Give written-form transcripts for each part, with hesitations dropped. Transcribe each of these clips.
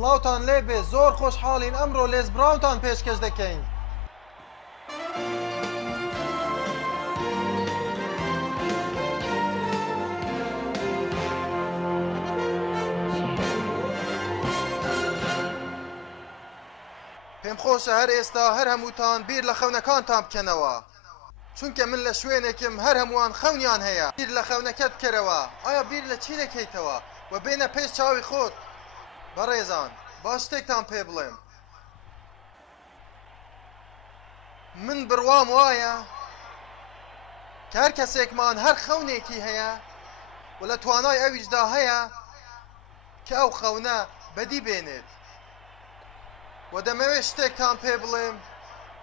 سلااوتان لێبێ زۆر خۆشحاڵین ئەمڕۆ لێزبراوتان پێشکەش دەکەین. پێم خۆشە هەر ئێستا هەر هەمووتان بیر لە خەونەکانتان بکەنەوە، چونکە من لە شوێنێکم هەر هەمووان خەونیان هەیە. بیر لە خەونەکەت کەرەوە، ئایا بیر لە چی دەکەیتەوە و بێنە پێش چاوی خۆت؟ بەڕێزان باش شتێکتان پێ بڵێم، من بڕوام وایە کە هەر کەسێکمان هەر خەونێکی هەیە و لە توانای ئەویشدا هەیە کە ئەو خەونە بەدی بێنێت. و دەمەوێت شتێکتان پێ بڵێم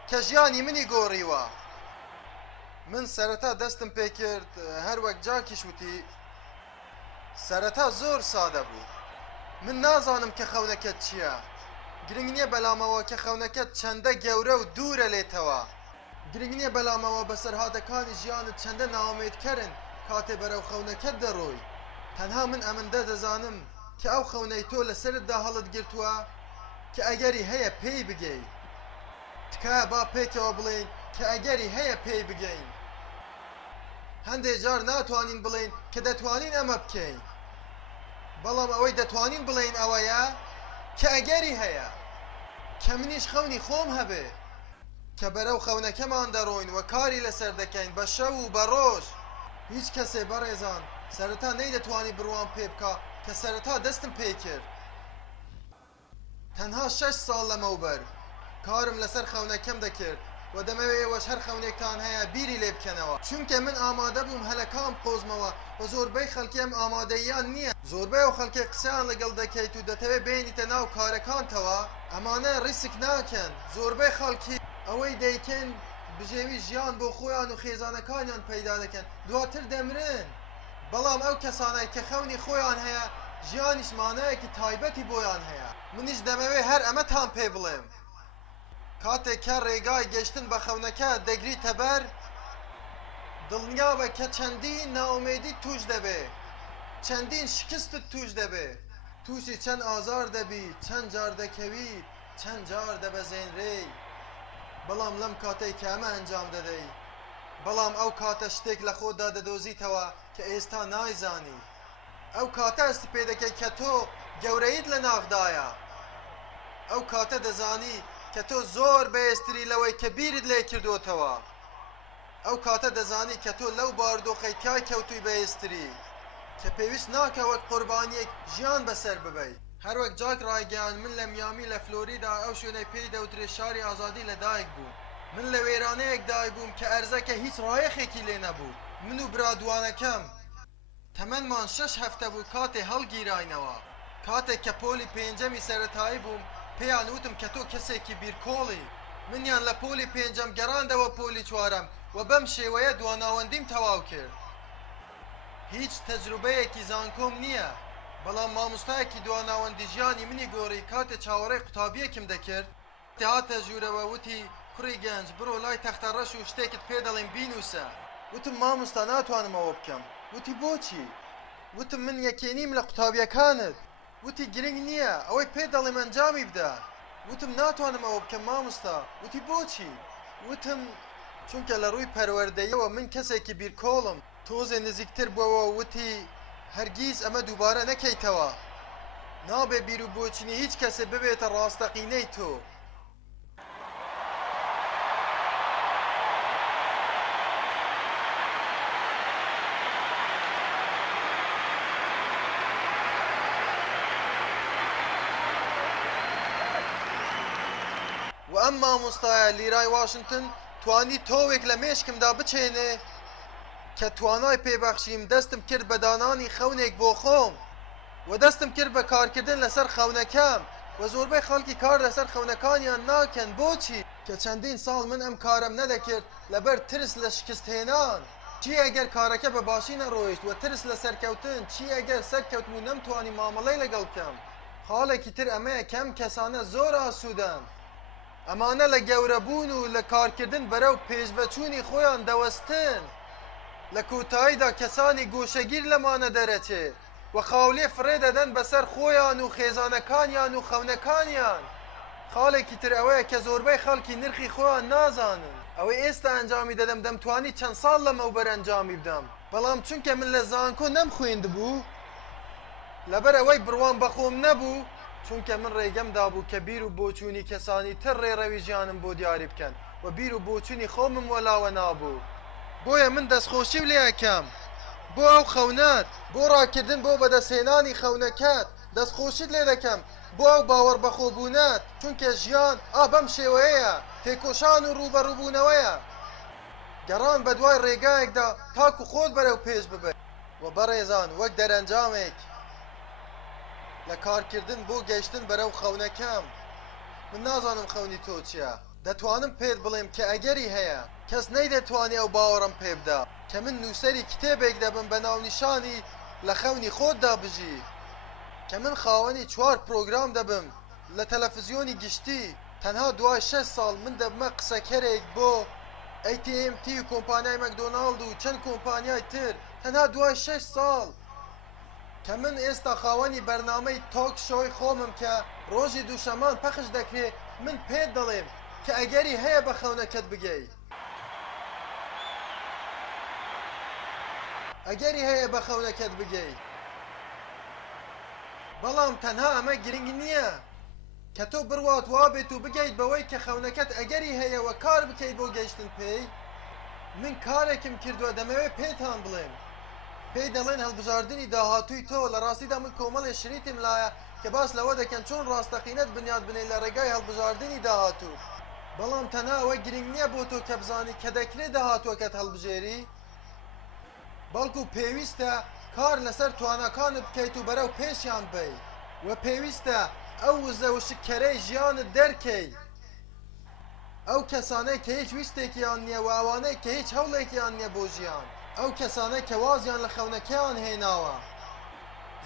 کە ژیانی منی گۆڕیوە. من سەرەتا دەستم پێ کرد هەر وەک جاکیش وتی، سەرەتا زۆر سادە بوو. من نازانم کە خەونەکەت چییە، گرنگ نییە بەلامەوە کە خەونەکەت چەندە گەورە و دوورە لێتەوە، گرنگ نییە بەلامەوە بەسەرهاتەکانی ژیانت چەندە ناومێدکەرن کاتێ بەرەو خەونەکەت دەڕۆی. تەنها من ئەمەندە دەزانم کە ئەو خەونەی تۆ لەسەرتدا هەڵت گرتووە کە ئەگەری هەیە پێی بگەی. تکایە با پێکەوە بڵێن کە ئەگەری هەیە پێی بگەین. هەندێک جار ناتوانین بڵێن کە دەتوانین ئەمە بکەین، بەڵام ئەوەی دەتوانین بڵێن ئەوەیە کە ئەگەری هەیە، کە منیش خەونی خۆم هەبێ کە بەرەو خەونەکەمان دەڕۆین و کاری لەسەر دەکەین بە شەو و بە ڕۆژ. هیچ کەسێ بەڕێزان سەرەتا نەیدەتوانی بڕوان پێ بکە کە سەرەتا دەستم پێ کرد. تەنها 6 ساڵ لەمەوبەر کارم لەسەر خەونەکەم دەکرد و دەمەوێت ئێوەش هەر خەونێکتان هەیە بیری لێ بکەنەوە، چونکە من ئامادە بووم هەلەکام قۆزمەوە و زۆربەی خەڵکی ئەم ئامادەییان نییە. زۆربەی ئەو خەڵکی قسەیان لەگەڵ دەکەیت و دەتەوێت بێنیتە ناو کارەکانتەوە، ئەمانە ڕیسک ناکەن. زۆربەی خەڵکی ئەوەی دەیکەن بژێوی ژیان بۆ خۆیان و خێزانەکانیان پەیدا دەکەن، دواتر دەمرن. بەڵام ئەو کەسانەی کە خەونی خۆیان هەیە ژیانیش مانایەکی تایبەتی بۆیان هەیە. منیش دەمەوێت هەر ئەمەتان پێ بڵێم، کاتێک کە ڕێگای گەشتن بە خەونەکە دەگریتە بەر، دڵنیا بە کە چەندین ناومێدی توش دەبێ، چەندین شکستت توش دەبێ، تووشی چەند ئازار دەبی، چەند جار دەکەوی، چەند جار دەبەزێنرێی. بەڵام لەم کاتەی کە ئەمە ئەنجام دەدەی، بەڵام ئەو کاتە شتێک لە خۆتدا دەدۆزیتەوە کە ئێستا نایزانی. ئەو کاتە ئەست پێ دەکەی کە تۆ گەورەیت لە ناودایە. ئەو کاتە دەزانی کە تۆ زۆر بەهێزتری لەوەی کە بیرت لێ کردوتەوە. ئەو کاتە دەزانی کە تۆ لەو باردۆخەی تای کەوتووی بەهێزتری کە پێویست ناکە وەک قوربانیەک ژیان بەسەر ببەی. هەروەک جاک ڕایگەیان من لە میامی لە فلۆریدا ئەو شوێنەی پێی دەوترێت شاری ئازادی لەدایک بوو. من لە وێرانەیەک دای بووم کە ئەرزەکە هیچ ڕایەخێکی لێ نەبوو. من و برادوانەکەم تەمەنمان 6 هەفتە بوو کاتێ هەڵگیراینەوە. کاتێک کە پۆلی پێنجەمی سەرەتایی بووم پێیان وتم کە تۆ کەسێکی بیرکۆڵی. منیان لە پۆلی پێنجەم گەڕاندەوە پۆلی چوارەم و بەم شێوەیە دواناوەندیم تەواو کرد. هیچ تەجروبەیەکی زانکۆم نییە، بەڵام مامۆستایەکی دواناوەندی ژیانی منی گۆڕی. کاتێ چاوەڕێی قوتابیەکم دەکرد هاتە ژوورەوە وتی کوڕی گەنج بڕۆ لای تەختەڕەش و شتێکت پێ دەڵێن بینووسە. وتم مامۆستا ناتوانم ئەوە بکەم. وتی بۆچی؟ وتم من یەکێنیم لە قوتابیەکانت. وتی گرنگ نییە ئەوەی پێ دەڵێم ئەنجامی بدە. وتم ناتوانم ئەوە بکەم مامۆستا. وتی بۆچی؟ وتم چونکە لە ڕووی پەروەردەیەوە من کەسێکی بیرکۆڵم. تۆزێ نزیکتر بووەوە وتی هەرگیز ئەمە دووبارە نەکەیتەوە. نابێ بیر و بۆچینی هیچ کەسێ ببێتە ڕاستەقینەی تۆ. و ئەم مامۆستایە لیرای واشنگتن توانی تۆوێک لە مێشکمدا بچێنێ کە توانای پێبەخشیم. دەستم کرد بە دانانی خەونێک بۆ خۆم و دەستم کرد بە کارکردن لەسەر خەونەکەم و زۆربەی خەڵکی کار لەسەر خەونەکانیان ناکەن. بۆچی؟ کە چەندین ساڵ من ئەم کارم نەدەکرد لەبەر ترس لە شکستهێنان. چی ئەگەر کارەکە بە باشی نەڕۆیشت و ترس لە سەرکەوتن؟ چی ئەگەر سەرکەوتم و نەمتوانی مامەڵەی لەگەڵ بکەم؟ خاڵێکی تر ئەمەیە کەم کەسانە زۆر ئاسوودەن. ئەمانە لە گەورەبوون و لە کارکردن بەرەو پێشڤەچوونی خۆیان دەوەستن. لە کۆتاییدا کەسانی گۆشەگیر لەمانە دەرەچێت و خاولی فرێ دەدەن بەسەر خۆیان و خێزانەکانیان و خەونەکانیان. خاڵێکی تر ئەوەیە کە زۆربەی خەڵکی نرخی خۆیان نازانن. ئەوەی ئێستا ئەنجامی دەدەم دەمتوانی چەند ساڵ لەمەوبەر ئەنجامی بدەم، بەڵام چونکە من لە زانکۆ نەمخوێندبوو لەبەر ئەوەی بڕوان بەخۆم نەبوو، چونکە من ڕێگەم دابوو کە بیر و بۆچوونی کەسانی تر ڕێڕەوی ژیانم بۆ دیاری بکەن و بیر و بۆچوونی خۆمم وەلاوە نابوو. بۆیە من دەستخۆشی لێ ئەکەم بۆ ئەو خەونەت، بۆ ڕاکردن بۆ بەدەستهێنانی خەونەکەت دەستخۆشیت لێ دەکەم، بۆ ئەو باوەڕ بەخۆبوونەت، چونکە ژیان بەم شێوەیەیە، تێکۆشان و ڕوبەڕووبوونەوەیە. گەڕان بە دوای ڕێگایەکدا تاکو خۆت بەرەو پێش ببێت. و بەڕێزان وەک دەرەنجامێک لە کارکردن بۆ گەیشتن بەرەو خەونەکەم، من نازانم خەونی تۆ چییە. دەتوانم پێت بڵێم کە ئەگەری هەیە کەس نەیدەتوانێت ئەو باوەڕم پێ بدا کە من نووسەری کتێبێک دەبم بە ناونیشانی لە خەونی خۆتدا بژی، کە من خاوەنی 4 پرۆگرام دەبم لە تەلەڤیزیۆنی گشتی. تەنها دوای 6 ساڵ من دەبمە قسەکەرێک بۆ AT&T و کۆمپانیای مەکدۆناڵد و چەند کۆمپانیای تر، تەنها دوای 6 ساڵ کە من ئێستا خاوەنی بەرنامەی تۆک شۆی خۆمم کە ڕۆژی دووشەمان پەخش دەکرێت. من پێت دەڵێم کە ئەگەری هەیە بە خەونەکەت بگەی، ئەگەری هەیە بە خەونەکەت بگەی، بەڵام تەنها ئەمە گرنگ نییە کە تۆ بڕوات وابێت و بگەیت بەوەی کە خەونەکەت ئەگەری هەیەوە کار بکەیت بۆ گەیشتن پێی. من کارێکم کردووە دەمەوێت پێتان بڵێم، پێی دەڵێن هەڵبژاردننی داهاتووی تۆ. لە ڕاستیدا من کۆمەڵێ شریتم لایە کە باس لەوە دەکەن چۆن ڕاستەقینەت بنیاد بنێ لە ڕێگای هەڵبژاردننی داهاتوو، بەڵام تەنها ئەوە گرنگ نییە بۆ تۆ کە بزانی کە دەکرێت داهاتووەکەت هەڵبژێری، بەڵکو پێویستە کار لەسەر توانەکانت بکەیت و بەرەو پێشیان بی، و پێویستە ئەو وزە و شکەرەی ژیانت دەرکەی. ئەو کەسانەی کە هیچ ویستێکیان نییە و ئەوانەی کە هیچ هەوڵێکیان نییە بۆ ژیان، ئەو کەسانەی کە وازیان لە خەونەکەیان هێناوە.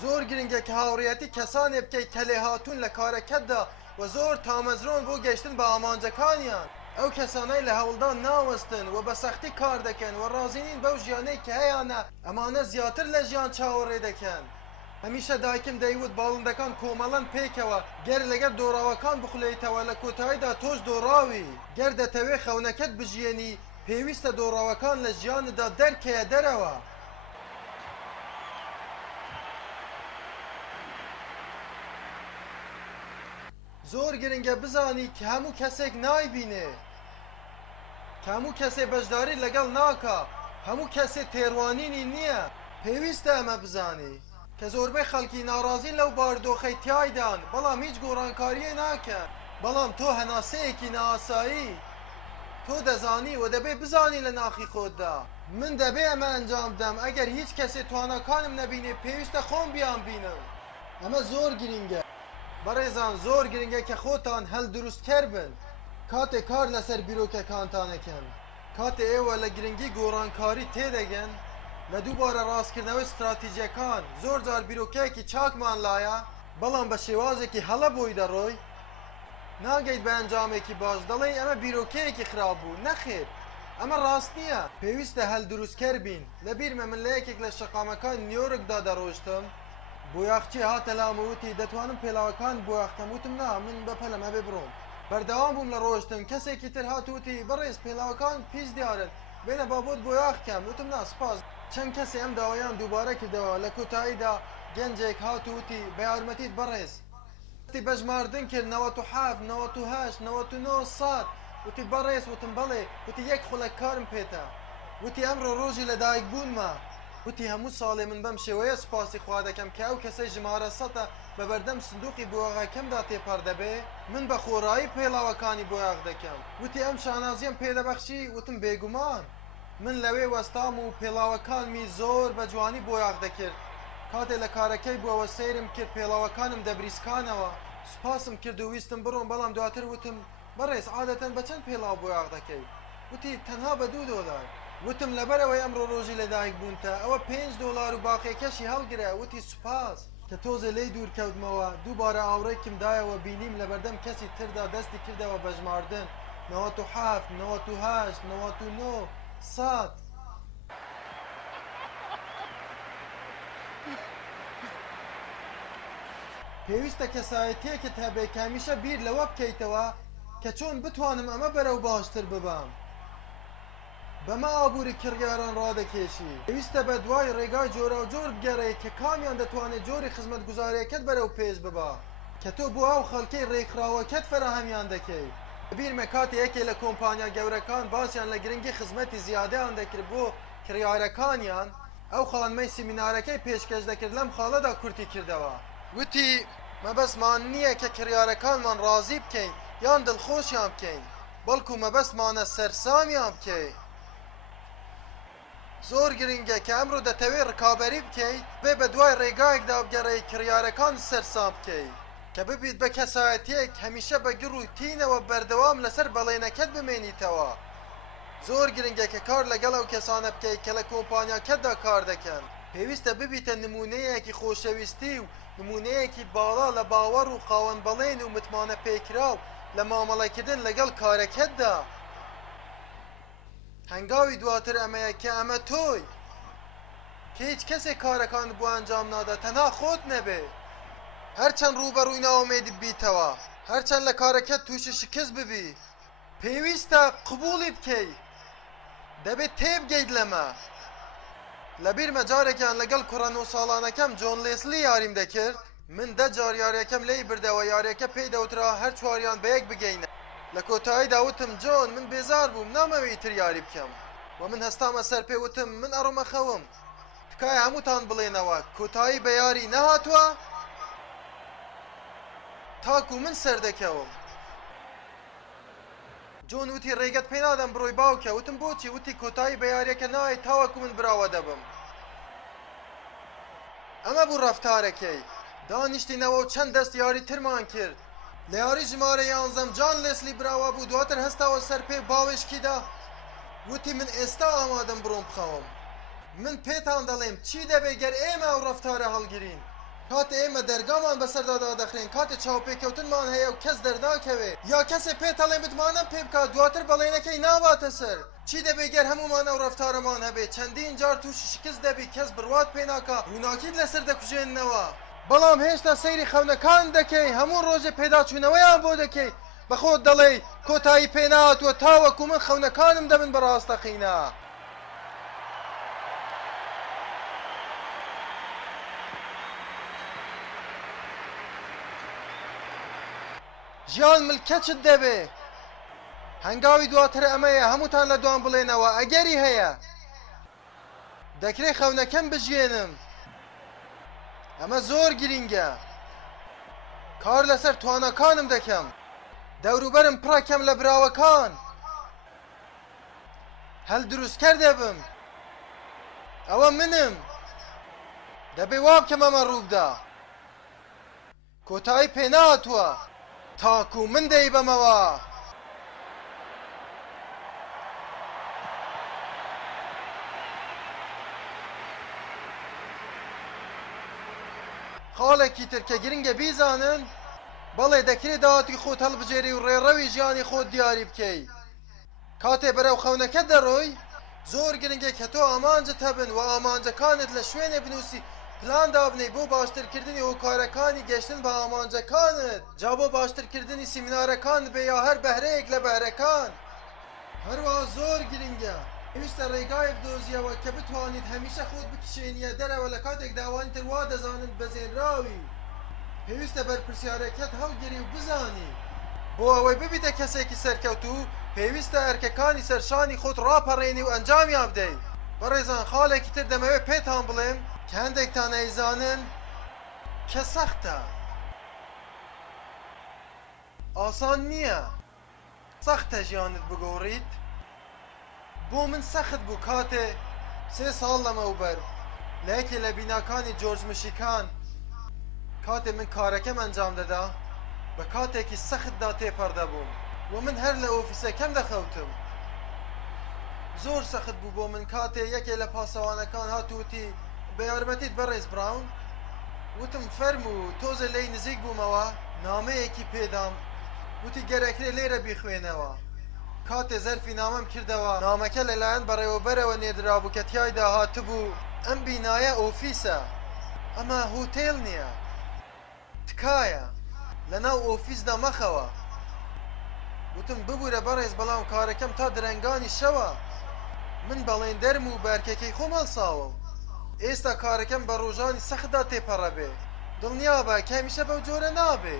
زۆر گرنگە کە هاوڕێتی کەسانێ بکەیت کە لێهاتوون لە کارەکەتدا و زۆر تامەزرۆن بۆ گەشتن بە ئامانجەکانیان. ئەو کەسانەی لە هەوڵدان ناوەستن و بە سەختی کار دەکەن و ڕازینین بەو ژیانەی کە هەیەە، ئەمانە زیاتر لە ژیان چاوەڕێ دەکەن. هەمیشە دایکم دەیوت باڵندەکان کۆمەڵەن پێکەوە، گەر لەگەر دۆڕاوەکان بخولێیتەوە لە کۆتاییدا تۆش دۆڕاوی. گەر دەتەوێ خەونەکەت بژیێنی پێویستە دۆڕاوەکان لە ژیاندا دەرکەیە دەرەوە. زۆر گرنگە بزانی کە هەموو کەسێک نایبینێ، کە هەموو کەسێ بەشداری لەگەڵ ناکە، هەموو کەسێ تێڕوانینی نییە. پێویستە ئەمە بزانی کە زۆربەی خەڵکی ناڕازین لەو باردۆخەی تایدان، بەڵام هیچ گۆڕانکاریە ناکەن. بەڵام تۆ هەناسەیەکی ناسایی، تۆ دەزانی و دەبێ بزانی لە ناخی خۆتدا من دەبێ ئەمە ئەنجام بدەم. ئەگەر هیچ کەسێ توانەکانم نەبینێ پێویستە خۆم بیان بینم. ئەمە زۆر گرنگە بەڕێزان، زۆر گرنگە کە خۆتان هەل دروستکەر بن کاتێک کار لەسەر بیرۆکەکانتانەکەن، کاتێ ئێوە لە گرنگی گۆڕانکاری تێدەگەن لە دووبارە ڕاستکردنەوەی استراتیژیەکان. زۆر جار بیرۆکەیەکی چاکمان لایە، بەڵام بە شێوازێکی هەڵە بۆی دەڕۆی، ناگەیت بە ئەنجامێکی باش دەڵێ ئەمە بیرۆکەیەکی خراپ بوو. نەخێر، ئەمە ڕاست نییە. پێویستە هەل دروستکەر بین. لە بیرمە من لە یەکێک لە شەقامەکان نیویۆرکدا دەڕۆشتم، بۆیاخچی هاتە لامەوتی دەتوانم پێڵاوەکان بۆیاختەم. وتم نا، من بەپەلەمە بێ بڕۆم. بەردەوام بووم لە ڕۆشتن. کەسێکی تر هاتووتی بەڕێز پێڵاوەکان پیس دیارن، بێنە بابۆت بۆیاخکەم. وتم نا سپاس. چەند کەسێ ئەم داوایان دووبارە کردەوە. لە کۆتاییدا گەنجێک هاتووتی بە یارمەتیت بەڕێز بەژماردن کرد 97 98 99 سات. وتی بەڕێز. وتم بەڵێ. وتی یەک خولەک کارم پێتە. وتی ئەمڕۆ ڕۆژی لەدایک بوونمە. وتی هەموو ساڵێ من بەم شێوەیە سپاسی خوا دەکەم کە ئەو کەسەی ژمارە سەتە بە بەردەم سندوقی بۆیاغەکەمدا تێپەڕ دەبێ، من بە خۆڕایی پێڵاوەکانی بۆیاغ دەکەم. وتی ئەم شانازیم پێدەبەخشی. وتم بێگومان. من لەوێ وەستام و پێڵاوەکانمی زۆر بە جوانی بۆیاغ دەکرد. کاتێ لە کارەکەی بووەوە سەیرم کرد، پێڵاوەکانم دەبریسکانەوە. سپاسم کرد و ویستم بڕۆم، بەڵام دواتر وتم بەڕێز عادەتەن بە چەند پێڵاو بۆیاغ دەکەی؟ وتی تەنها بە $2. وتم لەبەرەوەی ئەمڕۆ ڕۆژی لەدایک بوونتە ئەوە $5 و باقیەکەشی هەڵگرە. وتی سوپاس. کە تۆزە لی دوورکەوتمەوە دووبارە ئاوڕێکم دایەوە، بینیم لە بەردەم کەسی تردا دەستی کردەوە بەژماردن 97 98 99 سات. پێویستە کەسایەتیەکت هەبێ کە هەمیشە بیر لەوە بکەیتەوە کە چۆن بتوانم ئەمە بەرەو باشتر ببام. بەمە ئابووری کڕیاران ڕادەکێشی. پێویستە بە دوای ڕێگای جۆرا و جۆر بگەڕێیت کە کامیان دەتوانێت جۆری خزمەتگوزاریەکەت بەرەو پێش ببا کە تۆ بۆ ئەو خەڵکەی ڕێکخراوەکەت فراهەمیان دەکەیت. بیرمە کاتێ یەکێ لە کۆمپانیا گەورەکان باسییان لە گرنگی خزمەتی زیادەیان دەکرد بۆ کڕیارەکانیان، ئەو خانمەی سیمینارەکەی پێشکەش دەکرد لەم خاڵەدا کورتی کردەوە. وتی مەبەستمان نییە کە کڕیارەکانمان ڕازی بکەین یان دڵخۆشیان بکەین، بەڵکو مەبەستمانە سەرسامیان بکەین. زۆر گرنگە کە ئەمڕۆ دەتەوێت ڕکابەری بکەیت بێ بە دوای ڕێگایەکدا بگەڕێی کڕیارەکان سەرسام بکەیت کە ببیت بە کەسایەتیەک هەمیشە بە گر و تینەوە بەردەوام لەسەر بەڵێنەکەت بمێنیتەوە. زۆر گرنگە کە کار لەگەڵ ئەو کەسانە بکەیت کە لە کۆمپانیاکەتدا کار دەکەن. پێویستە ببیتە نمونەیەکی خۆشەویستی و نمونەیەکی باڵا لە باوەڕ و قاوەن بەڵێن و متمانە پێکراو لە مامەڵەکردن لەگەڵ کارەکەتدا. هەنگاوی دواتر ئەمەیە کە ئەمە تۆی کە هیچ کەسێک کارەکان بۆ ئەنجام نادا تەنها خۆت نەبێ. هەرچەند ڕوبەڕووی ناومێدی بیتەوە، هەرچەند لە کارەکەت تووشی شکست ببی، پێویستە قبوڵی بکەی، دەبێت تێبگەیت لەمە. لەبیرمە جارێکیان لەگەڵ کوڕەنۆ ساڵانەکەم جۆن لێسلی یاریم دەکرد، من 10 جار یاریەکەم لی بردەوە، یاریەکە پێی دەوترا هەر چواریان بەیەک بگەینە. لە کۆتاییدا وتم جۆن من بێزار بووم نامەوێت تر یاری بکەم و من هەستامە سەر پێ وتم من ئەڕۆمە خەوم، تکایە هەمووتان بڵێنەوە کۆتایی بە یاری نەهاتووە تاکو من سەردەکەوم. جۆن وتی ڕێگەت پێ نادەم بڕۆی باوکە. وتم بۆچی؟ وتی کۆتایی بە یاریەکە نایێت تاوەکو من براوە دەبم. ئەمە بوو ڕەفتارەکەی. دانیشتینەوە و چەند دەست یاری ترمان کرد. لە یاری ژمارە 11 جان لێسلی براوە بوو، دواتر هەستاوە سەر پێ باوێشکیدا وتی من ئێستا ئامادەم بڕۆم بخەوم. من پێتان دەڵێم چی دەبێ گەر ئێمە ئەو ڕەفتارە هەڵگرین. کاتێ ئێمە دەرگامان بەسەردادا دەخرێن، کاتێ چاوپێکەوتنمان هەیە و کەس دەرداکەوێ یا کەسێ پێتەڵێ بتمانم پێ بکات دواتر بەڵێنەکەی ناواتە سەر. چی دەبێ گەر هەمومان ئەو ڕەفتارەمان هەبێت چەندین جار تووشی شکست دەبی کەس بڕوات پێ ناکا ڕووناکیت لەسەر دەکوژێننەوە، بەڵام هێشتا سەیری خەونەکان دەکەی، هەموو ڕۆژێ پێداچوونەوەیان بۆ دەکەی، بەخۆت دەڵێ کۆتایی پێ نهاتووە تاوەکو من خەونەکانم دەبن بەڕاستەقینە. ژیان ملکەچت دەبێ. هەنگاوی دواتر ئەمەیە هەمووتان لە دوان بڵێنەوە ئەگەری هەیە دەکرێت خەونەکەم بژێنم. ئەمە زۆر گرینگە. کار لەسەر توانەکانم دەکەم، دەوروبەرم پڕەکەم لە براوەکان، هەل دروستکەر دەبم. ئەوە منم، دەبێ وا بکەم ئەمە ڕووبدا. کۆتایی پێ نهاتووە تاکو من دەیبەمەوە. خاڵێکی تر کە گرنگە بیزانن، بەڵێ دەکرێت داواتی خۆت هەڵبژێری و ڕێڕەوی ژیانی خۆت دیاری بکەی. کاتێ بەرەو خەونەکە دەڕۆی زۆر گرنگە کە تۆ ئامانجت هەبن و ئامانجەکانت لە شوێنێ بنووسی پلان دابنەی بۆ باشترکردنی هۆکارەکانی گەشتن بە ئامانجەکانت، جا بۆ باشترکردنی سیمینارەکان بێ یا هەر بەهرەیەک لە بەهرەکان. هەروەها زۆر گرنگە پێویستە ڕێگای بدۆزیەوە کە بتوانیت هەمیشە خۆت بکشێنیە دەرەوە لە کاتێک داوانی تر وا دەزانن بەزێنراوی. پێویستە بەرپرسیارەکەت هەڵگری و بزانی. بۆ ئەوەی ببیتە کەسێکی سەرکەوتوو پێویستە ئەرکەکانی سەرشانی خۆت ڕاپەڕێنی و ئەنجامیان بدەیت. بەڕێزان خاڵێکی تر دەمەوێت پێتان بڵێم کە هەندێکتان ئەیزانن کە سەختە، ئاسان نییە، سەختە ژیانت بگۆڕیت. بۆ من سەخت بوو کاتێ 3 ساڵ لەمەوبەر لە یەکێ لە بیناکانی جۆرج مشیکان کاتێ من کارەکەم ئەنجام دەدا بە کاتێکی سەختدا تێپەڕدە بووم و من هەر لە ئۆفیسەکەم دەخەوتم. زۆر سەخت بوو بۆ من کاتێ یەکێ لە پاسەوانەکان هاتووتی بە یارمەتیت بەڕێز براون. وتم فەرموو. تۆزە لێی نزیک بوومەوە نامەیەکی پێدام، وتی گەرەکرێ لێرە بیخوێنەوە. کاتێ زەرفی نامەم کردەوە نامەکە لەلایەن بەڕێوەبەرەوە نێردرابوو کە تیایدا هاتبوو ئەم بینایە ئۆفیسە، ئەمە هۆتێل نییە. تکایە لەناو ئۆفیسدا مەخەوە وتم ببوورە بەڕێز بەڵام کارەکەم تا درەنگانی شەوە من بەڵێندەرم و بەرکەکەی خۆم هەڵساوم ئێستا کارەکەم بە ڕۆژانی سەختدا تێپەڕە بێ دڵنیابە کە هەمیشە بەو جۆرە نابێ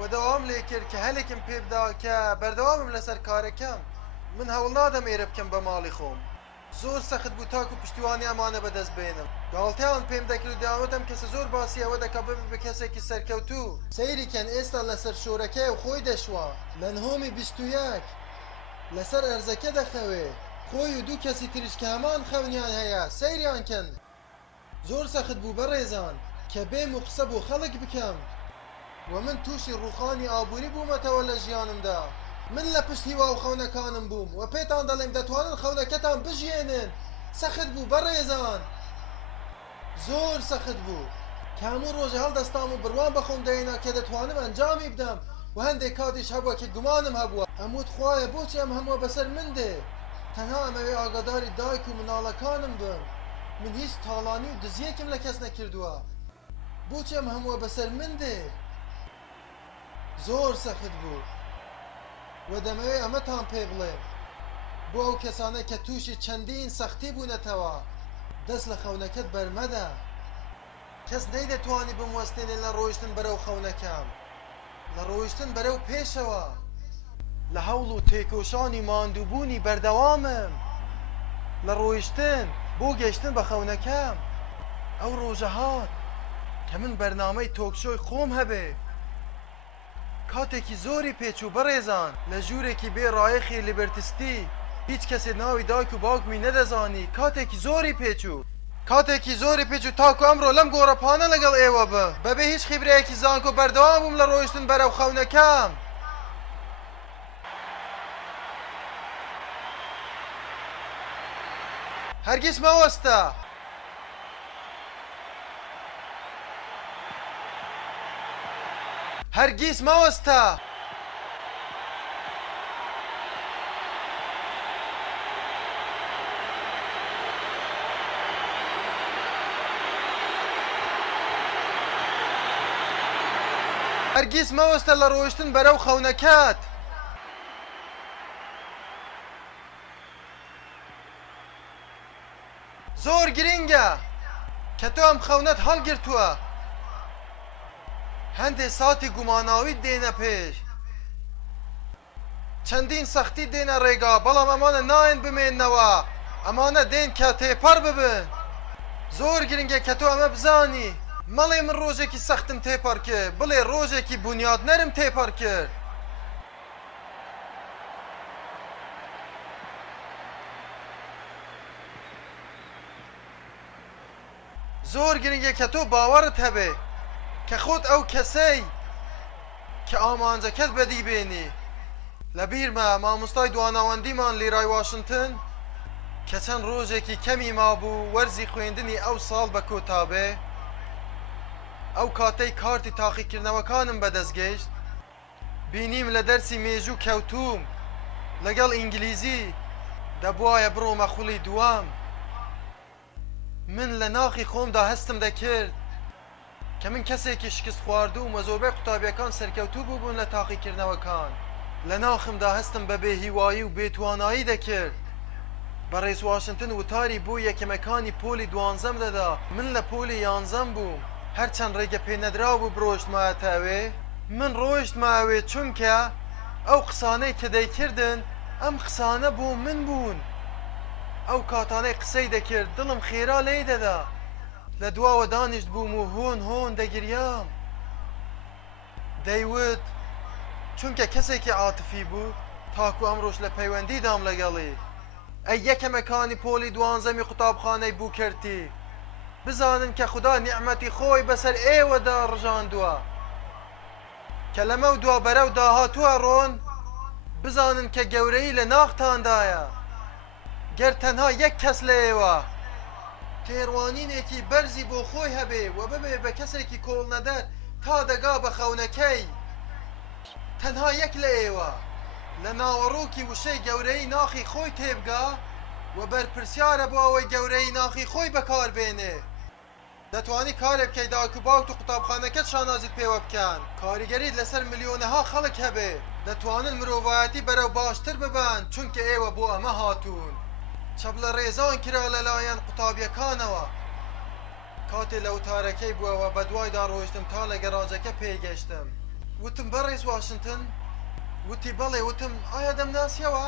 وەدەوام لێ کرد کە هەلێکم پێ بدا کە بەردەوامم لەسەر کارەکەم من هەوڵ نادەم ئێرە بکەم بە ماڵی خۆم زۆر سەخت بوو تاکو پشتیوانی ئەمانە بەدەست بێنم گاڵتەیان پێم دەکرد و داوەتم کەسە زۆر باسی ئەوە دەکا ببێ بە کەسێکی سەرکەوتوو سەیریکەن ئێستا لەسەر شۆرەکەی و خۆی دەشوا لە نهۆمی 21 لەسەر ئەرزەکە دەخەوێ خۆی و دوو کەسی تریش کە هەمان خەونیان هەیە سەیریان کەن زۆر سەخت بوو بەڕێزان کە بێم و قسە بۆ خەڵک بکەم و من تووشی ڕووخانی ئابووری بوومەتەوە لە ژیانمدا من لە پشت هیوا و خەونەکانم بووم و پێتان دەڵێم دەتوانن خەونەکەتان بژێنن سەخت بوو بەڕێزان زۆر سەخت بوو کە هەموو ڕۆژە هەڵدەستام و بڕوان بەخۆم دەینا کە دەتوانم ئەنجامی بدەم و هەندێک کاتیش هەبووە کە گومانم هەبووە ئەموت خوایە بۆچی ئەم هەمووە بەسەر من دێ تەنها ئەمەوێ ئاگاداری دایک و مناڵەکانم بم من هیچ تاڵانی و دزیەکم لە کەس نەکردووە بۆچی ئەم هەمووە بەسەر من دێ زۆر سەخت بوو و دەمەوێ ئەمەتان پێ بڵێم بۆ ئەو کەسانە کە تووشی چەندین سەختی بوونەتەوە دەست لە خەونەکەت بەرمەدە کەس نەیدەتوانی بموەستێنێ لە ڕۆیشتن بەرەو خەونەکەم لە ڕۆیشتن بەرەو پێشەوە لە هەوڵ و تێکۆشانی ماندووبوونی بەردەوامم لە ڕۆیشتن بۆ گەیشتن بە خەونەکەم ئەو ڕۆژە هات کە من بەرنامەی تۆکشۆی خۆم هەبێ کاتێکی زۆری پێچوو بەڕێزان لە ژوورێکی بێ ڕایەخی لیبرتستی هیچ کەسێ ناوی دایک و باوکمی نەدەزانی کاتێکی زۆری پێچوو تاکو ئەمڕۆ لەم گۆڕەپانە لەگەڵ ئێوە بم بەبێ هیچ خیبرەیەکی زانکۆ بەردەوام بووم لە ڕۆیشتن بەرەو خەونەکەم هەرگیز مەوەستە هەرگیز مەوەستە هەرگیز مەوەستە لە ڕۆیشتن بەرەو خەونەکەت زۆر گرنگە کە تۆ ئەم خەونەت هەڵگرتووە هەندێ ساتی گوماناویت دێنە پێش چەندین سەختی دێنە ڕێگا بەڵام ئەمانە ناین بمێننەوە ئەمانە دێن کە تێپەڕ ببن زۆر گرنگە کە تۆ ئەمە بزانی مەڵێ من ڕۆژێکی سەختم تێپەڕ کرد بڵێ ڕۆژێکی بنیادنەرم تێپەڕ کرد زۆر گرنگە کە تۆ باوەڕت هەبێ کە خۆت ئەو کەسەی کە ئامانجەکەت بەدی بێنی لە بیرمە مامۆستای دواناوەندیمان لیرای واشنتن کە چەند ڕۆژێکی کەمی مابوو وەرزی خوێندنی ئەو ساڵ بە کۆتابێ ئەو کاتەی کارتی تاقیکردنەوەکانم بەدەستگەیشت بینیم لە دەرسی مێژوو کەوتوم لەگەڵ ئینگلیزی دەبوایە بڕۆمە خوڵی دووام من لە ناخی خۆمدا هەستم دەکرد کە من کەسێکی شکست خواردووم و زۆربەی قوتابیەکان سەرکەوتوو بووبوون لە تاقیکردنەوەکان لە ناخمدا هەستم بە بێهیوایی و بێتوانایی دەکرد بەڕێز واشنتن وتاری بۆ یەکەمەکانی پۆلی 12م دەدا من لە پۆلی 11م بووم هەرچەند ڕێگە پێنەدراو بوو بڕۆشتمایەتەوێ من ڕۆیشتماوێ چونکە ئەو قسانەی کە دەیکردن ئەم قسانە بۆ من بوون ئەو کاتانەی قسەی دەکرد دڵم خێرا لێی دەدا لە دواوە دانیشت بووم و هۆن دەگریام دەیوت چونکە کەسێکی عاتفی بوو تاکو ئەمڕۆژ لە پەیوەندیدام لەگەڵی ئەی یەکەمەکانی پۆلی 12می قوتابخانەی بووکەرتی بزانن کە خوددا نیعمەتی خۆی بەسەر ئێوەدا ڕژاندووە کە لەمە و دوا بەرەو داهاتووە ڕۆن بزانن کە گەورەی لە ناختاندایە گەر تەنها یەک کەس لە ئێوە تێڕوانینێکی بەرزی بۆ خۆی هەبێ و ببێ بە کەسێکی کۆڵ نەدەر تا دەگا بە خەونەکەی تەنها یەک لە ئێوە لە ناوەڕووکی وشەی گەورەی ناخی خۆی تێبگا و بەرپرسیارە بۆ ئەوەی گەورەی ناخی خۆی بەکاربێنێ دەتوانی کارێ بکەی داوک و باوک و قوتابخانەکەت شانازیت پێوە بکەن کاریگەریت لەسەر ملیۆنەها خەڵک هەبێ دەتوانن مرۆڤایەتی بەرەو باشتر ببن چونکە ئێوە بۆ ئەمە هاتوون چەپ لە ڕێزان کرا لەلایەن قوتابیەکانەوە کاتێ لە وتارەکەی بووەوە بە دوایدا ڕۆیشتم تا لە گەراجەکە پێگەشتم وتم بەڕێز واشنتن وتی بەڵێ وتم ئایا دەمناسیەوە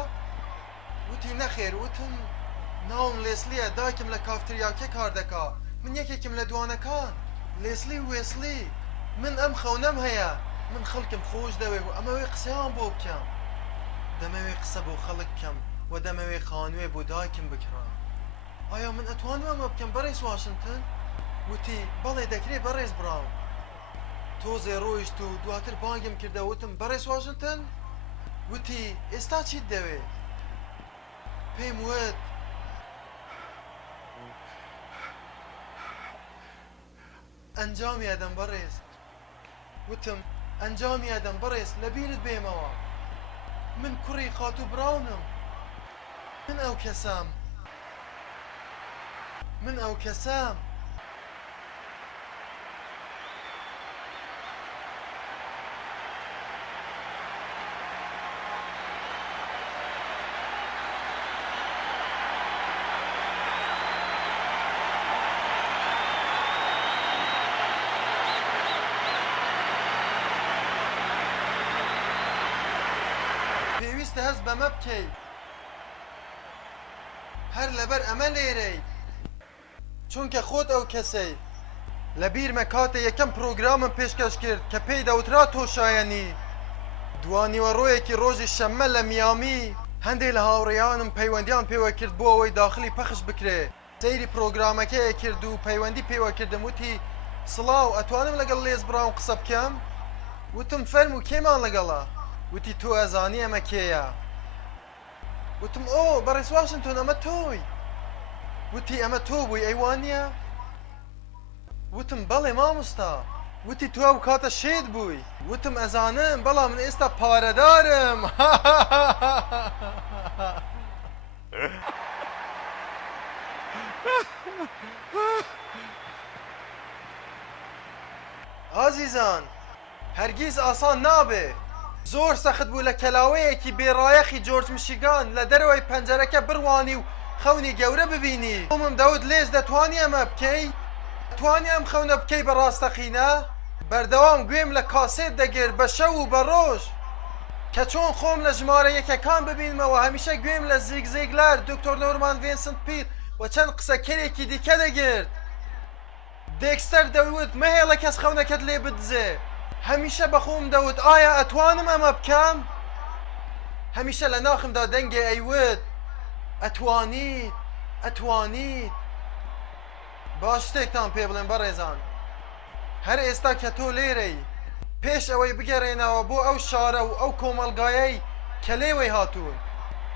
وتی نەخێر وتم ناوم لێسلیە دایکم لە کافتریاکە کار دەکا من یەکێکم لە دوانەکان لێسلی وێسلی من ئەم خەونەم هەیە من خەڵکم خۆش دەوێ و ئەمەوێ قسەیان بۆ بکەم دەمەوێ قسە بۆ خەڵک بکەم و دەمەوێ خانوێ بۆ دایکم بکڕم ئایا من ئەتوانم ئەمە بکەم بەڕێز واشنتن وتی بەڵێ دەکرێت بەڕێز براون تۆزێ ڕۆیشت و دواتر بانگم کردە وتم بەڕێز واشنتن وتی ئێستا چیت دەوێت پێم وت ئەنجامی ئەدەم بەڕێز وتم ئەنجامی ئەدەم بەڕێز لەبیرت بێمەوە من کوڕی خات و براونم من ئەو کەسام من ئەو کەسام پێویستە هەست بەمە بکەی هەر لەبەر ئەمە لێرەی چونکە خۆت ئەو کەسەی لەبیرمە کاتێ یەکەم پرۆگرامم پێشکەش کرد کە پێی دەوترا تۆشایەنی دوانیوە ڕۆیەکی ڕۆژی شەممە لە میامی هەندێک لە هاوڕێیانم پەیوەندیان پێوە کرد بۆ ئەوەی داخلی پەخش بکرێ سەیری پرۆگرامەکەیە کرد و پەیوەندی پێوە کردم وتی سڵاو ئەتوانم لەگەڵ لێز براون قسە بکەم وتم فەرموو کێمان لەگەڵا وتی تۆ ئەزانی ئەمە کێیە وتم ئۆ بەڕێز واشنتن ئەمە تۆی وتی ئەمە تۆ بووی ئەیوانە وتم بەڵێ مامۆستا وتی تو ئەو کاتە شێت بووی وتم ئەزانم بەڵام من ئێستا پارەدارم ئازیزان هەرگیز ئاسان نابێ زۆر سەخت بوو لە کەلاوەیەکی بێڕایەخی جۆرج میشیگان لە دەرەوەی پەنجەرەکە بڕوانی و خەونی گەورە ببینی خۆمم دەوت لێز دەتوانی ئەمە بکەی توانی ئەم خەونە بکەی بە ڕاستەقینە بەردەوام گوێم لە کاسێت دەگرت بە شەو و بە ڕۆژ کە چۆن خۆم لە ژمارە یەکەکان ببینمەوە هەمیشە گوێم لە زیگ زیگلار دکتۆر نۆرمان ڤینسنت پیر و چەند قسەکەرێکی دیکە دەگرت دێکستەر دەوت مەهێڵە کەس خەونەکەت لێ بدزێ هەمیشە بەخۆم دەوت ئایا ئەتوانم ئەمە بکەم هەمیشە لە ناخمدا دەنگێ ئەیوت ئەتوانیت ئەتوانیت باش شتێکتان پێ بڵێن بەڕێزان هەر ئێستا کە تۆ لێرەی پێش ئەوەی بگەڕێنەوە بۆ ئەو شارە و ئەو کۆمەلگایەی کە لێوەی هاتوون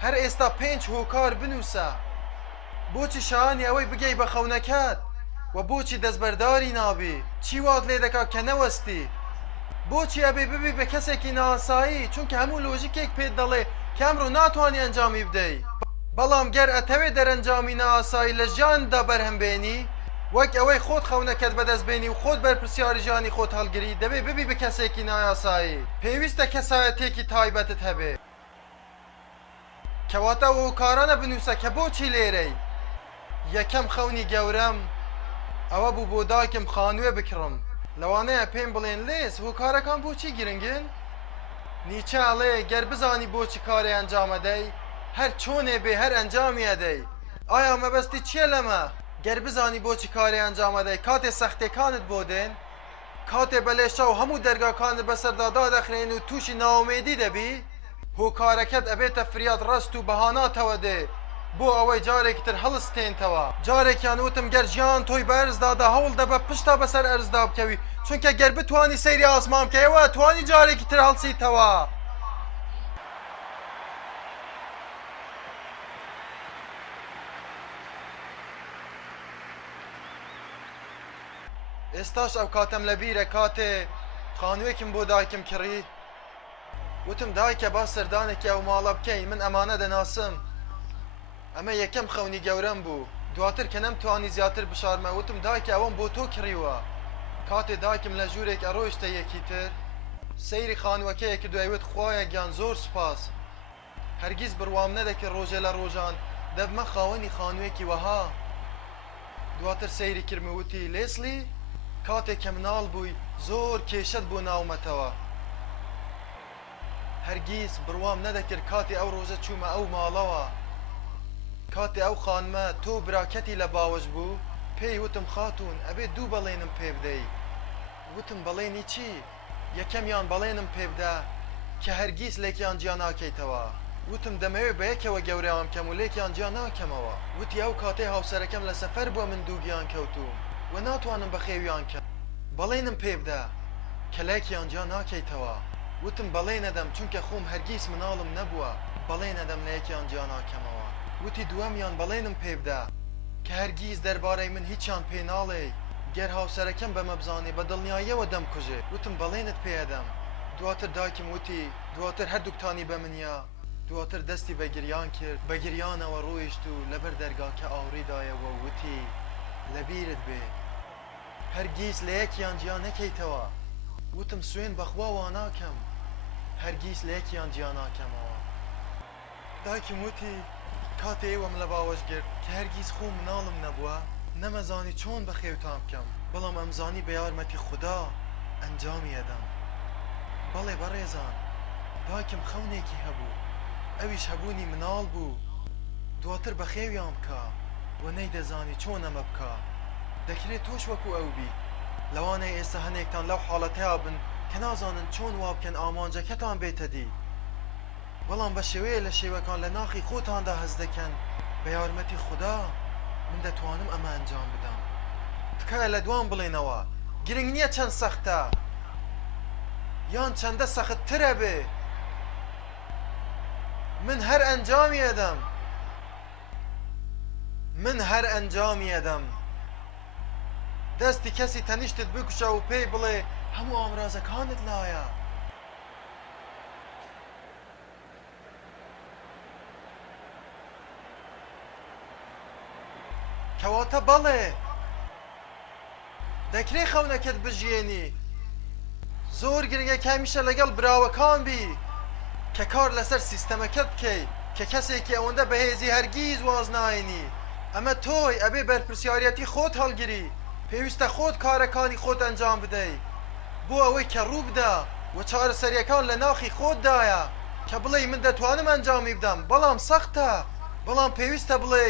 هەر ئێستا 5 هۆکار بنووسە بۆچی شایانی ئەوەی بگەی بە خەونەکەت و بۆچی دەستبەرداری نابی چی وات لێ دەکا کە نەوەستی بۆچی ئەبێ ببی بە کەسێکی ناسایی چونکە هەموو لۆژیکێک پێت دەڵێ کە ئەمڕۆ ناتوانانی ئەنجامی بدەی بەڵام گەر ئەتەوێت دەرەنجامی ناسایی لە ژیاندا بەرهەمبێنی وەک ئەوەی خۆت خەونەکەت بەدەستبێنی و خۆت بەرپرسیاری ژیانی خۆت هەڵگری دەبێ ببی بە کەسێکی نایاسایی پێویستە کەسایەتێکی تایبەتت هەبێ کەواتە ئەو کارانە بنووسە کە بۆچی لێرەی یەکەم خەونی گەورەم ئەوە بوو بۆ دایکم خانوێ بکڕم لەوانەیە پێم بڵێن لێز هۆکارەکان بۆچی گرنگن نیچە ئەڵێ گەر بزانی بۆچی کارێ ئەنجامەدەی هەر چۆنێ بێ هەر ئەنجامی ئەدەی ئایا مەبەستی چییە لەمە گەر بزانی بۆچی کارێ ئەنجامەدەی کاتێ سەختەکانت بۆ دێن کاتێ بەلێشە و هەموو دەرگاکانت بەسەردادا دەخرێن و تووشی ناومێدی دەبی هۆکارەکەت ئەبێتە فریاد ڕست و بەهاناتەوە دێ بۆ ئەوەی جارێکی تر هەڵستێنتەوە جارێکیان وتم گەر ژیان تۆی بە ئەرزدادا هەوڵ دەبە پشتا بەسەر ئەرزدا بکەوی چونکە گەر بتوانی سەیری ئاسمان بکەیەوە توانی جارێکی تر هەڵسیتەوە ئێستاش ئەو کاتەم لە بیرە کاتێ خانوویەکم بۆ دایکم کڕی وتم دایکە با سەردانێکی ئەو ماڵە بکەین من ئەمانە دەناسم ئەمە یەکەم خەونی گەورەم بوو دواتر کنم توانی زیاتر بشارمە وتم دایکە ئەوەم بۆ تۆ کڕیوە کاتێ دایکم لە ژوورێک ئەڕۆیشتە یەکی تر سەیری خانووەکەیەکی دوایوت خوایە گیان زۆر سوپاس هەرگیز بڕوام نەدەکرد ڕۆژێ لە ڕۆژان دەبمە خاوەنی خانوویەکی وەها دواتر سەیری کردمە وتی لێسلی کاتێک کە مناڵ بووی زۆر کێشت بۆ ناومەتەوە هەرگیز بڕوام نەدەکرد کاتێ ئەو ڕۆژە چوومە ئەو ماڵەوە کاتێ ئەو خانمە تۆ براکەتی لە باوەش بوو پێی وتم خاتون ئەبێ دوو بەڵێنم پێ بدەی وتم بەڵێنی چی یەکەمیان بەڵێنم پێ بدە کە هەرگیز لێکیان جیا ناکەیتەوە وتم دەمەوێت بە یەکەوە گەورەیان کەم و لێکیان جیا ناکەمەوە وتی ئەو کاتێ هاوسەرەکەم لە سەفەر بووە من دووگیان کەوتوم و ناتوانم بە خێویان کەم بەڵێنم پێ بدە کە لێکیان جیا ناکەیتەوە وتم بەڵێ نەدەم چونکە خۆم هەرگیز مناڵم نەبووە بەڵێ نەدەم لە یەکیان جیا ناکەمەوە وتی دووەمیان بەڵێنم پێ بدە کە هەرگیز دەربارەی من هیچیان پێ ناڵێ گەر هاوسەرەکەم بەمە بزانێ بە دڵنیاییەوە دەمکوژێ وتم بەڵێنت پێدەم دواتر دایکم وتی دواتر هەردووکتانی بە منیا دواتر دەستی بە گریان کرد بە گریانەوە ڕۆیشت و لەبەر دەرگاکە ئاوریدایەوە وتی لەبیرت بێ هەرگیز لە یەکیان جیا نەکەیتەوە وتم سوێن بەخوا وا ناکەم هەرگیز لە یەکیان جیا ناکەمەوە دایکم وتی کاتێ ئێوەم لە باوەش گرت کە هەرگیز خۆم مناڵم نەبووە نەمەزانی چۆن بە خێوتان بکەم بەڵام ئەمزانی بە یارمەتی خوددا ئەنجامی ئەدەم بەڵێ بەڕێزان دایکم خەونێکی هەبوو ئەویش هەبوونی مناڵ بوو دواتر بە خێویان بکە و نەیدەزانی چۆن ئەمە بکە دەکرێت تۆش وەکو ئەو بی لەوانەیە ئێستا هەنێکتان لەو حاڵەتەیە بن کە نازانن چۆن وا بکەن ئامانجەکەتان بێتە دی بەڵام بە شێوەیە لە شێوەکان لە ناخی خۆتاندا هەز دەکەن بە یارمەتی خوددا من دەتوانم ئەمە ئەنجام بدەم تکایە لە دوام بڵێنەوە گرنگ نییە چەند سەختە یان چەندە سەختترە بێ من هەر ئەنجامی ئەدەم من هەر ئەنجامی ئەدەم دەستی کەسی تەنیشتت بکوشە و پێی بڵێ هەموو ئامرازەکانت لایە کەواتە بەڵێ دەکرێ خەونەکەت بژێنی زۆر گرنگە کامیشە لەگەڵ براوەکان بی کە کار لەسەر سیستەمەکەت بکەی کە کەسێکی ئەوەندە بەهێزی هەرگیز واز ناینی ئەمە تۆی ئەبێ بەرپرسیارەتی خۆت هەڵگیری پێویستە خۆت کارەکانی خۆت ئەنجام بدەی بۆ ئەوەی کە ڕوو بدە و چارەسەریەکان لە ناخی خۆتدایە کە بڵێ من دەتوانم ئەنجامی بدەم بەڵام سەختە بەڵام پێویستە بڵێ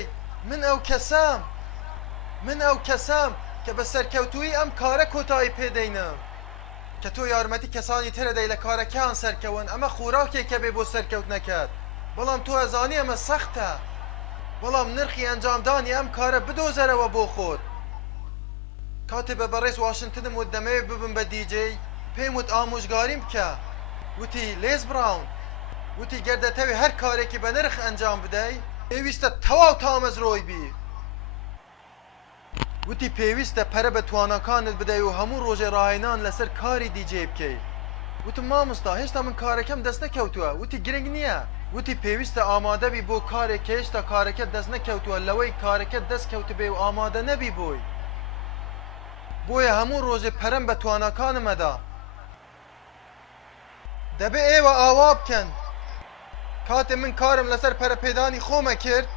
من ئەو کەسام کە بە سەرکەوتووی ئەم کارە کۆتایی پێدەینم کە تۆ یارمەتی کەسانی ترەدەی لە کارەکەیان سەرکەون ئەمە خوراکێکە بێ بۆ سەرکەوتنەکەت بەڵام تۆ ئەزانی ئەمە سەختە بەڵام نرخی ئەنجامدانی ئەم کارە بدۆزەرەوە بۆ خۆت کاتێ بە بەڕێز واشنگتنم وت دەمەوێت ببم بە دیجەی پێم وت ئامۆژگاریم بکە وتی لێز براون وتی گەردەتەوێ هەر کارێکی بە نرخ ئەنجام بدەی پێویستە تەواو تامەزرۆی بی وتی پێویستە پەرە بە توانەکانت بدەی و هەموو ڕۆژێ ڕاهێنان لەسەر کاری دیجێ بکەیت وتم مامۆستا هێشتا من کارەکەم دەست نەکەوتووە وتی گرنگ نییە وتی پێویستە ئامادەبی بۆ کارێک کە هێشتا کارەکەت دەست نەکەوتووە لەوەی کارەکەت دەست کەوت بێ و ئامادە نەبی بۆی بۆیە هەموو ڕۆژێ پەرەم بە توانەکانمەدا دەبێ ئێوە ئاوا بکەن کاتێ من کارم لەسەر پەرەپێدانی خۆمە کرد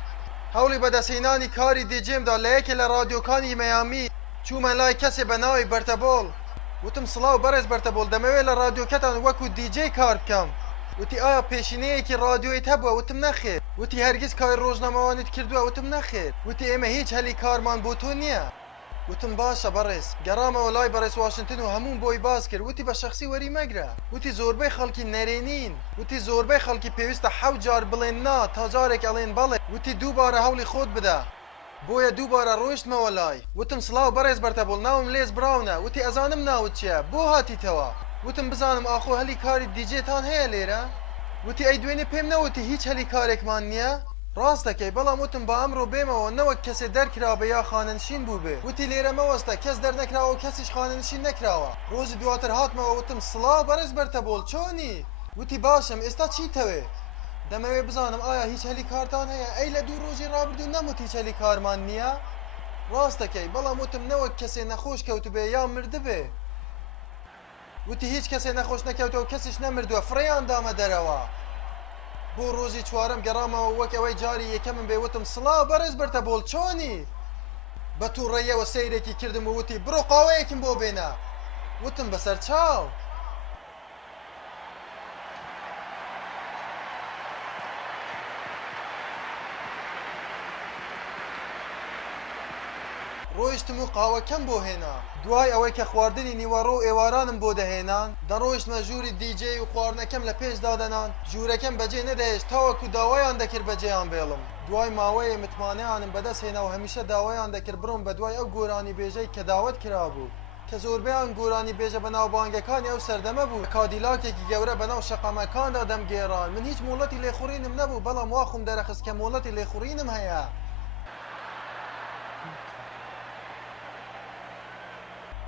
هەوڵی بەدەستهێنانی کاری دیجێمدا لە یەکێ لە رادیۆکانی مەیامی چوومە لای کەسێ بە ناوی بەرتەبۆڵ وتم سڵاو بەڕێز بەرتەبۆڵ دەمەوێت لە رادیۆکەتان وەکو دیجێ کار بکەم وتی ئایا پێشینەیەکی رادیۆیت هەبووە وتم نەخێر وتی هەرگیز کاری ڕۆژنامەوانیت کردووە وتم نەخێر وتی ئێمە هیچ هەلی کارمان بۆ تۆ نییە وتم باشە بەڕێز گەڕامەوە لای بەڕێز واشنگتن و هەموو بۆی باز کرد وتی بە شەخسی وەری مەگرە وتی زۆربەی خەڵکی نەرێنین وتی زۆربەی خەڵکی پێویستە 7 جار بڵێن نا تا جارێک ئەڵێن بەڵێ وتی دووبارە هەوڵی خۆت بدە بۆیە دووبارە ڕۆیشتمەوە لای وتم سڵاو بەڕێز بەرتەبۆڵ ناوم لێز براونە وتی ئەزانم ناوت چییە بۆ هاتیتەوە وتم بزانم ئاخۆ هەلی کاری دیجێتان هەیە لێرە وتی ئەی دوێنێ پێم نەوتی هیچ هەلی کارێکمان نییە ڕاست دەکەی بەڵام وتم بە ئەمڕۆ بێمەوە نەوەک کەسێ دەرکرا بە یا خانەنشین بوو بێ وتی لێرە مەوەستە کەس دەرنەکراوە و کەسیش خانەنشین نەکراوە ڕۆژی دواتر هاتمەوە وتم سڵاو بەڕێز بەرتەبۆڵ چۆنی وتی باشم ئێستا چیتەوێ دەمەوێت بزانم ئایا هیچ هەلی کارتان هەیە؟ ئەی لە دوو ڕۆژی ڕابردوو نەموت هیچ هەلی کارمان نییە؟ ڕاستەکەی بەڵام وتم نەوەک کەسێ نەخۆش کەوتبێ یا مردبێ. وتی هیچ کەسێ نەخۆش نەکەوتەوە کەسیش نەمردووە فڕێیان دامە دەرەوە. بۆ ڕۆژی چوارەم گەڕامەوە وەک ئەوەی جاری یەکەمم بێ وتم سڵاو بەڕێز بەرتە بۆڵ چۆنی؟ بە تووڕێیەوە سەیرێکی کردم و وتی بڕۆ قاوەیەکم بۆ بێنە. وتم بەسەر چاو. ڕۆیشتم و قاوەکەم بۆ هێنا. دوای ئەوەی کە خواردنی نیوەڕۆ و ئێوارانم بۆ دەهێنان دەڕۆیشتمە ژووری دیجێ و خواردنەکەم لە پێش دادەنان ژوورەکەم بەجێ نەدەهێشت تاوەکو داوایان دەکرد بەجێیان بێڵم. دوای ماوەیە متمانەیانم بەدەست هێنا و هەمیشە داوایان دەکرد بڕۆم بە دوای ئەو گۆرانی بێژەی کە داوت کرابوو کە زۆربیان گۆرانی بێژە بەناو بانگەکانی ئەو سەردەمە بوو. کادیلاکێکی گەورە بەناو شەقامەکاندا دەمگێڕان. من هیچ مۆڵەتی لێخوڕینم نەبوو بەڵام واخم دەرەخست کە مۆڵەتی لێخوڕینم هەیە.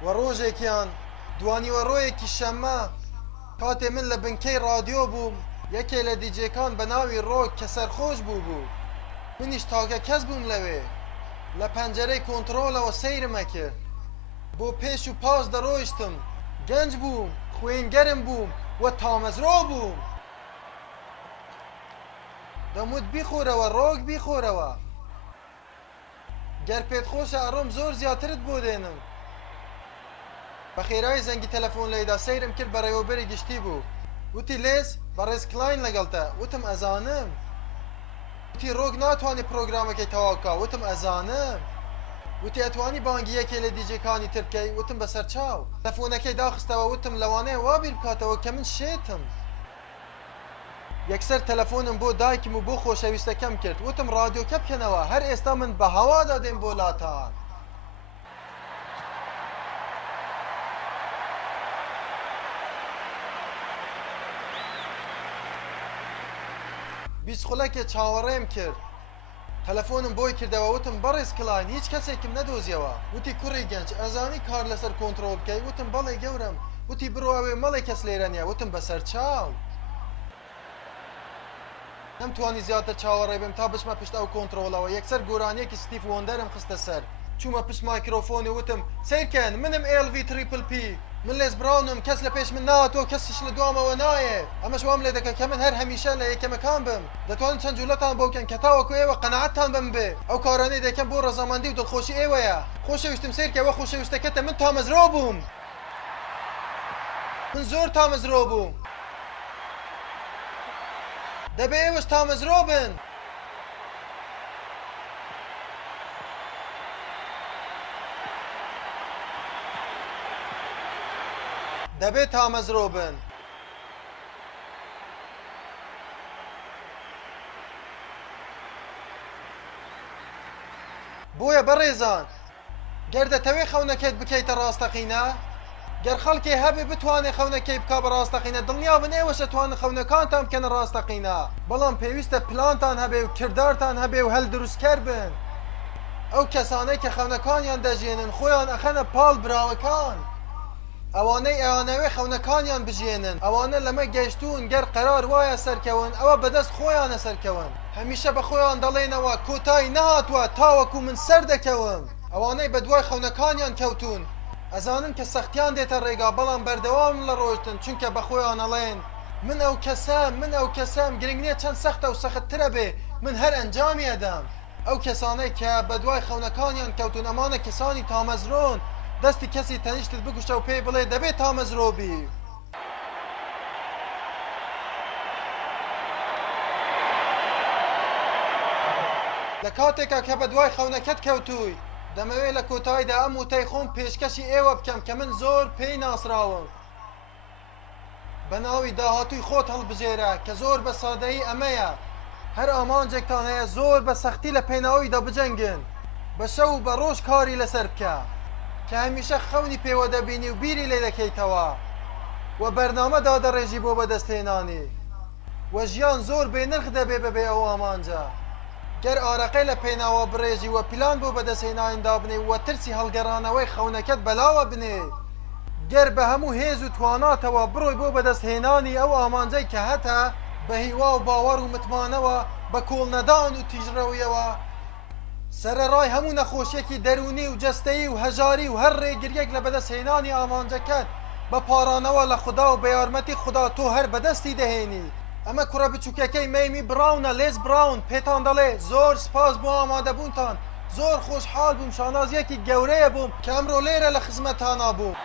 و ڕۆژێکیان دوانیوە ڕۆیەکی شەممە کاتێ من لە بنکەی ڕادیۆ بووم یەکێ لە دیجێکان بە ناوی ڕۆک کە سەرخۆش بوو منیش تاکە کەس بووم لەوێ لە پەنجەرەی کۆنتڕۆلەوە سەیرمە کرد. بۆ پێش و پاش دەڕۆیشتم گەنج بووم خوێنگەرم بووم و تامەزرۆ بووم. دەموت بیخۆرەوە ڕۆک بیخۆرەوە گەر پێت خۆشە ئەڕۆم زۆر زیاترت بۆ دێنم. بە خێرایی زەنگی تەلەفۆن لەیدا سەیرم کرد بەڕێوەبەری گشتی بوو. وتی لێز بەڕێز کلاین لەگەڵتە. وتم ئەزانم. وتی ڕۆک ناتوانێت پرۆگرامەکەی تەواوکە. وتم ئەزانم. وتی ئەتوانی بانگی یەکێ لە دیجەکانی تر بکەی. وتم بەسەر چاو. تەلەفۆنەکەی داخستەوە وتم لەوانەیە وابیر بکاتەوە کە من شێتم. یەکسەر تەلەفۆنم بۆ دایکم و بۆ خۆشەویستەکەم کرد. وتم ڕادیۆکە بکەنەوە هەر ئێستا من بە هەوادا دێم بۆ لاتان. بیسخولەکێ چاوەڕێم کرد. تەلەفۆنم بۆی کردەوە وتم بەڕێز کلاین هیچ کەسێکم نەدۆزیەوە. وتی کوڕی گەنج ئەزانی کار لەسەر کۆنتڕۆڵ بکەی. وتم بەڵێ گەورم. وتی بڕۆ ئەوێ مەڵێ کەس لێرە نییە. وتم بەسەر چاو. نەمتوانی زیاتر چاوەڕێ بم تا بچمە پشت ئەو کۆنتڕۆڵەوە. یەکسەر گۆرانیەکی ستیف وۆندەرم خستە سەر. چوومە پشت مایکرۆفۆنی وتم سیرکەن منم LV تریپل پی. من لێز براونم کەس لە پێش من ناتۆ کەسیش لە دوامەوە نایە. ئەمەش وام لێ دەکە کە من هەر هەمیشە لە یەکەمەکان بم. دەتوانن چەند جوولەتان بۆ بکەن کە تاوەکو ئێوە قەنەعەتتان بم بێ. ئەو کارانەی دەکەم بۆ ڕەزامەندی و دڵخۆشی ئێوەیە. خۆشەویستم سیرکەوە خۆشەویستەکەتە من تامەزرۆ بووم. من زۆر تامەزرۆ بووم. دەبێ ئێوەش تامەزرۆ بن. دەبێت تامەزرۆ بن. بۆیە بەڕێزان گەر دەتەوێ خەونەکەت بکەیتە ڕاستەقینە گەر خەڵکێ هەبێ بتوانێ خەونەکەی بکا بە ڕاستەقینە دڵنیا بن ئێوەشە توانن خەونەکانتان بکەنە ڕاستەقینە. بەڵام پێویستە پلانتان هەبێ و کردارتان هەبێ و هەل دروستکەر بن. ئەو کەسانەی کە خەونەکانیان دەژێنن خۆیان ئەخەنە پاڵ براوەکان. ئەوانەی ئەوانەوێ خەونەکانیان بژێنن ئەوانە لەمە گەیشتوون گەر قەرار وایە سەرکەون ئەوە بەدەست خۆیانە سەرکەون. هەمیشە بە خۆیان دەڵێنەوە کۆتایی نەهاتووە تاوەکو من سەر دەکەوم. ئەوانەی بە دوای خەونەکانیان کەوتون ئەزانن کە سەختیان دێتە ڕێگا بەڵام بەردەوام لە ڕۆیشتن چونکە بە خۆیان ئەڵێن من ئەو کەسەم گرنگ نییە چەند سەختە و سەختترە بێ من هەر ئەنجامی ئەدەم. ئەو کەسانەی کە بە دوای خەونەکانیان کەوتون ئەمانە کەسانی تامەزرۆن. دەستی کەسی تەنیشتت بگوشتە و پێی بڵێ دەبێت تامەزرۆبی. لە کاتێکا کە بە دوای خەونەکەت کەوتووی دەمەوێت لە کۆتاییدا ئەم وتەی خۆم پێشکەشی ئێوە بکەم کە من زۆر پێی ناسراوم. بە ناوی داهاتووی خۆت هەڵبژێرە کە زۆر بە سادەیی ئەمەیە. هەر ئامانجێکتان هەیە زۆر بە سەختی لە پێناویدا بجەنگن. بە شەو و بە ڕۆژ کاری لەسەر بکە کە هەمیشە خەونی پێوە دەبینی و بیری لێ دەکەیتەوە و بەرنامە دادەڕێژی بۆ بەدەستهێنانی و ژیان زۆر بێنرخ دەبێ بەبێ ئەو ئامانجە. گەر ئارەقەی لە پێناوە بڕێژی و پیلان بۆ بەدەستهێناندا بنێ و ترسی هەڵگەڕانەوەی خەونەکەت بەلاوە بنێ گەر بە هەموو هێز و تواناتەوە بڕۆی بۆ بەدەستهێنانی ئەو ئامانجەی کە هەتە بە هیوا و باوەڕ و متمانەوە بە کۆڵنەدان و تیژڕەویەوە سەرەڕای هەموو نەخۆشیەکی دەرونی و جەستەیی و هەژاری و هەر ڕێگریەک لە بەدەستهێنانی ئامانجەکەت بە پارانەوە لە خوددا و بە یارمەتی خوددا تۆ هەر بەدەستی دەهێنی ئەمە کوڕە بچووکەکەی مەیمی براونە لێز براون پێتان دەڵێ زۆر سپاس بۆ ئامادەبوونتان زۆر خۆشحاڵ بووم شانازیەکی گەورەیە بووم کە ئەمڕۆ لێرە لە خزمەتانە بووم